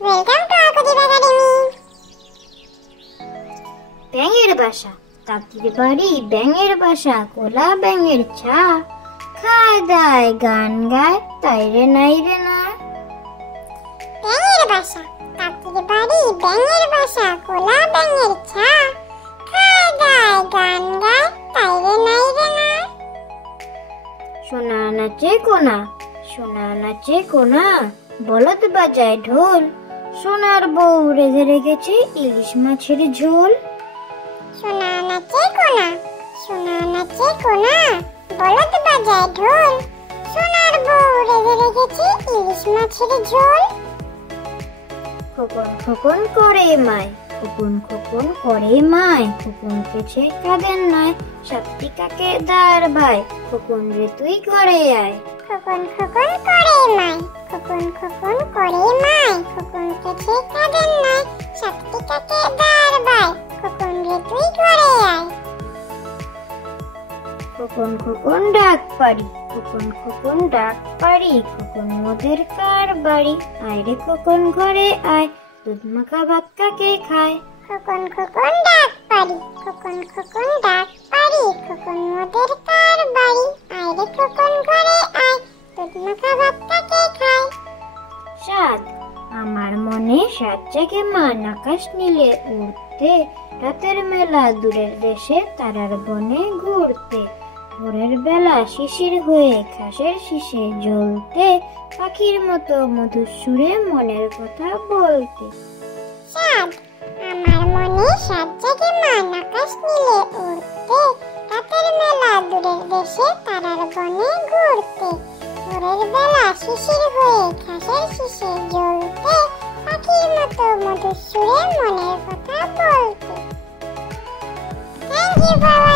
Welcome to আকদিব academy. ব্যাঙের বাসা, তাঁতির বাড়ি ব্যাঙের বাসা, কোলা ব্যাঙের ছা, খায় দায় গান গায়, তাই রে নাই রে না। ব্যাঙের বাসা, তাঁতির বাড়ি ব্যাঙের বাসা, কোলা ব্যাঙের ছা, খায় দায় গান গায়, তাই রে নাই রে না। সোনা নাচে কোনা, সোনা নাচে কোনা, বলদ বাজায় ঢোল, সোনার বউ রেঁধে রেখেছে ইলিশ মাছের ঝোল। সোনা নাচে কোনা, সোনা নাচে কোনা, বলদ বাজায় ঢোল, সোনার বউ রেঁধে রেখেছে ইলিশ মাছের ঝোল। খোকন খোকন করে মায়, খোকন খোকন করে মায়, খোকন পেছে কাঁদেন নাই, সাতটি কাকে দাঁড় ভাই, খোকন রে তুই ঘরে আয়। খোকন খোকন করে মাই, খোকন খোকন করে মাই, খোকন পেছে কাঁদেন নাই, সাতটি কাকে দাঁড় বাই, খোকন রে তুই ঘরে আয়। খোকন খোকন ডাক পারি, খোকন খোকন ডাক পারি, খোকন মোদের কার বাড়ি, আয় রে খোকন ঘরে আয়, দুধ মাখা ভাত কাকে খায়। খোকন খোকন ডাক পারি, খোকন খোকন ডাক পারি, খোকন মোদের কার বাড়ি, আয় রে খোকন ঘরে আয়, দুধ মাখা ভাত কাকে খায়। সাত আমার মনে সাত জাগে মান, আকাশ নীলে উড়তে, রাতের মেলা দূরের দেশে তারার বনে ঘুরতে, ভোরের বেলা শিশির হয়ে ঘাসের শীষে জ্বলতে, পাখির মতো মধুর সুরে মনের কথা বলতে। সাত আমার মনে সাত জাগে মান, আকাশ নীলে উড়তে, রাতের মেলা দূরের দেশে তারার বনে ঘুরতে, ভোরের বেলা শিশির হয়ে ঘাসের শীষে জ্বলতে, পাখির মতো মধুর সুরে মনের কথা বলতে। থ্যাংক ইউ বাবা।